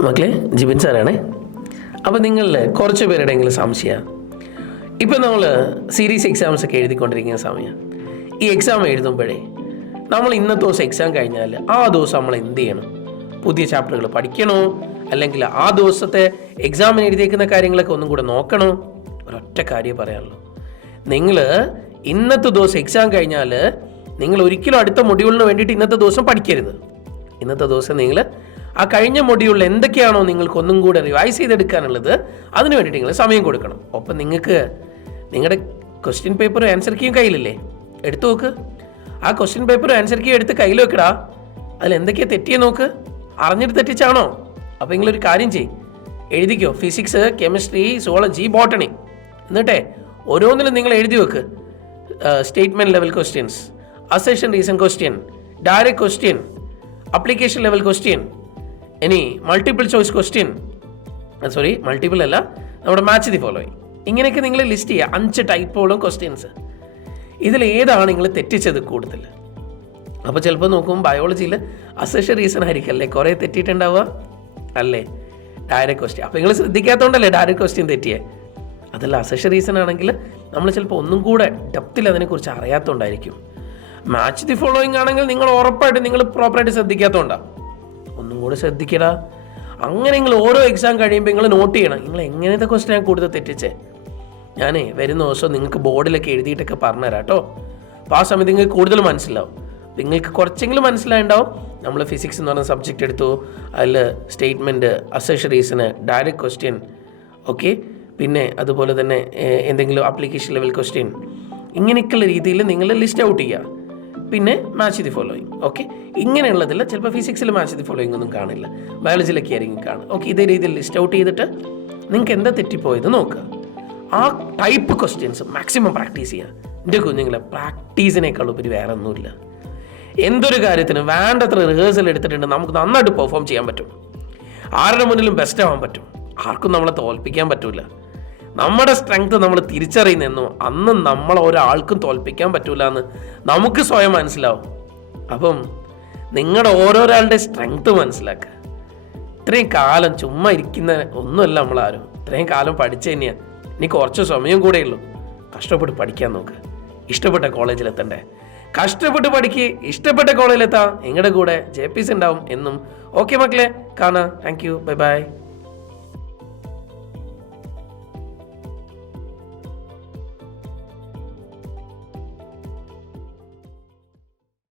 മക്കളെ ജിബിൻ സാറാണേ. അപ്പോൾ നിങ്ങളിൽ കുറച്ച് പേരുടെയെങ്കിലും സംശയം. ഇപ്പം നമ്മൾ സീരീസ് എക്സാംസ് ഒക്കെ എഴുതിക്കൊണ്ടിരിക്കുന്ന സമയം. ഈ എക്സാം എഴുതുമ്പോഴേ നമ്മൾ ഇന്നത്തെ ദിവസം എക്സാം കഴിഞ്ഞാൽ ആ ദിവസം നമ്മൾ എന്ത് ചെയ്യണം? പുതിയ ചാപ്റ്ററുകൾ പഠിക്കണോ? അല്ലെങ്കിൽ ആ ദിവസത്തെ എക്സാമിന് എഴുതിയേക്കുന്ന കാര്യങ്ങളൊക്കെ ഒന്നും കൂടെ നോക്കണോ? ഒരൊറ്റ കാര്യം പറയാനുള്ളൂ. നിങ്ങൾ ഇന്നത്തെ ദിവസം എക്സാം കഴിഞ്ഞാൽ നിങ്ങൾ ഒരിക്കലും അടുത്ത മൊഡ്യൂളിന് വേണ്ടിയിട്ട് ഇന്നത്തെ ദിവസം പഠിക്കരുത്. ഇന്നത്തെ ദിവസം നിങ്ങൾ ആ കഴിഞ്ഞ മൊഡ്യൂളിൽ എന്തൊക്കെയാണോ നിങ്ങൾക്ക് ഒന്നും കൂടെ റിവൈസ് ചെയ്തെടുക്കാനുള്ളത് അതിന് വേണ്ടിയിട്ട് നിങ്ങൾ സമയം കൊടുക്കണം. ഒപ്പം നിങ്ങൾക്ക് നിങ്ങളുടെ ക്വസ്റ്റ്യൻ പേപ്പറും ആൻസർ കീയും കയ്യിലില്ലേ? എടുത്തു നോക്ക്. ആ ക്വസ്റ്റ്യൻ പേപ്പറും ആൻസർ കീയും എടുത്ത് കയ്യിൽ വെക്കടാ. അതിൽ എന്തൊക്കെയാണ് തെറ്റിയെ നോക്ക്. അറിഞ്ഞിട്ട് തെറ്റിച്ചാണോ? അപ്പോൾ നിങ്ങളൊരു കാര്യം ചെയ്യും. എഴുതിക്കോ. ഫിസിക്സ് കെമിസ്ട്രി സുവോളജി ബോട്ടണി എന്നിട്ടേ ഓരോന്നിലും നിങ്ങൾ എഴുതി വെക്ക്. Statement level questions assertion reason question direct question application level question ഇനി multiple choice question sorry multiple അല്ല നമ്മുടെ മാച്ച് ദി ഫോളോയിങ് ഇങ്ങനെയൊക്കെ നിങ്ങൾ ലിസ്റ്റ് ചെയ്യുക. അഞ്ച് ടൈപ്പോളം ക്വസ്റ്റ്യൻസ് ഇതിൽ ഏതാണ് നിങ്ങൾ തെറ്റിച്ചത് കൂടുതൽ? അപ്പോൾ ചിലപ്പോൾ നോക്കുമ്പോൾ ബയോളജിയിൽ അസേഷൻ റീസൺ ആയിരിക്കും അല്ലേ? കുറേ തെറ്റിയിട്ടുണ്ടാവുക അല്ലേ? ഡയറക്റ്റ് ക്വസ്റ്റ്യൻ അപ്പോൾ നിങ്ങൾ ശ്രദ്ധിക്കാത്തതുകൊണ്ടല്ലേ ഡയറക്റ്റ് ക്വസ്റ്റ്യൻ തെറ്റിയേ? അതല്ല അസേഷൻ റീസൺ ആണെങ്കിൽ നമ്മൾ ചിലപ്പോൾ ഒന്നും കൂടെ ഡെപ്തിൽ അതിനെക്കുറിച്ച് അറിയാത്തതുകൊണ്ടായിരിക്കും മാച്ച് ദി ഫോളോയിങ് ആണെങ്കിൽ നിങ്ങൾ ഉറപ്പായിട്ട് നിങ്ങൾ പ്രോപ്പറായിട്ട് ശ്രദ്ധിക്കാത്തതുകൊണ്ടാണ് കൂടെ ശ്രദ്ധിക്കടാ. അങ്ങനെ നിങ്ങൾ ഓരോ എക്സാം കഴിയുമ്പോൾ നിങ്ങൾ നോട്ട് ചെയ്യണം. നിങ്ങൾ എങ്ങനത്തെ ക്വസ്റ്റൻ ഞാൻ കൂടുതൽ തെറ്റിച്ചേ? ഞാനേ വരുന്ന ദിവസം നിങ്ങൾക്ക് ബോർഡിലൊക്കെ എഴുതിയിട്ടൊക്കെ പറഞ്ഞുതരാം കേട്ടോ. അപ്പോൾ ആ സമയത്ത് നിങ്ങൾക്ക് കൂടുതൽ മനസ്സിലാവും. നിങ്ങൾക്ക് കുറച്ചെങ്കിലും മനസ്സിലായിട്ടുണ്ടാവും നമ്മൾ ഫിസിക്സ് എന്ന് പറഞ്ഞ സബ്ജക്റ്റ് എടുത്തു. അതിൽ സ്റ്റേറ്റ്മെന്റ് അസഷറീസിന് ഡയറക്റ്റ് ക്വസ്റ്റ്യൻ ഓക്കെ പിന്നെ അതുപോലെ തന്നെ എന്തെങ്കിലും ആപ്ലിക്കേഷൻ ലെവൽ ക്വസ്റ്റ്യൻ ഇങ്ങനെയൊക്കെയുള്ള രീതിയിൽ നിങ്ങൾ ലിസ്റ്റ് ഔട്ട് ചെയ്യുക പിന്നെ മാച്ച് ദി ഫോളോയിങ് ഓക്കെ ഇങ്ങനെയുള്ളതിൽ ചിലപ്പോൾ ഫിസിക്സിൽ മാച്ച് ദി ഫോളോയിങ് ഒന്നും കാണില്ല. ബയോളജിയിലൊക്കെ ആയിരിക്കും കാണും ഓക്കെ ഇതേ രീതിയിൽ ലിസ്റ്റ് ഔട്ട് ചെയ്തിട്ട് നിങ്ങൾക്ക് എന്താ തെറ്റിപ്പോയത് നോക്കുക. ആ ടൈപ്പ് ക്വസ്റ്റ്യൻസ് മാക്സിമം പ്രാക്ടീസ് ചെയ്യുക എന്റെ കുഞ്ഞുങ്ങളെ പ്രാക്ടീസിനേക്കാൾ ഉപരി വേറെ ഒന്നുമില്ല എന്തൊരു കാര്യത്തിനും വേണ്ടത്ര റിഹേഴ്സൽ എടുത്തിട്ടുണ്ട് നമുക്ക് നന്നായിട്ട് പെർഫോം ചെയ്യാൻ പറ്റും. ആരുടെ മുന്നിലും ബെസ്റ്റ് ആവാൻ പറ്റും. ആർക്കും നമ്മളെ തോൽപ്പിക്കാൻ പറ്റൂല. നമ്മുടെ സ്ട്രെങ്ത് നമ്മൾ തിരിച്ചറിയുന്നെന്നോ അന്ന് നമ്മൾ ഒരാൾക്കും തോൽപ്പിക്കാൻ പറ്റൂല എന്ന് നമുക്ക് സ്വയം മനസ്സിലാവും. അപ്പം നിങ്ങളുടെ ഓരോരാളുടെ സ്ട്രെങ്ത് മനസ്സിലാക്കുക ഇത്രയും കാലം ചുമ്മാ ഇരിക്കുന്ന ഒന്നുമല്ല നമ്മളാരും. ഇത്രയും കാലം പഠിച്ചു തന്നെയാണ് ഇനി കുറച്ച് സമയം കൂടെ ഉള്ളൂ. കഷ്ടപ്പെട്ട് പഠിക്കാൻ നോക്ക്. ഇഷ്ടപ്പെട്ട കോളേജിലെത്തണ്ടേ കഷ്ടപ്പെട്ട് പഠിക്ക്. ഇഷ്ടപ്പെട്ട കോളേജിലെത്താം നിങ്ങളുടെ കൂടെ ജെ പി സി ഉണ്ടാവും എന്നും. ഓക്കെ മക്കളെ കാണാം. Thank you bye bye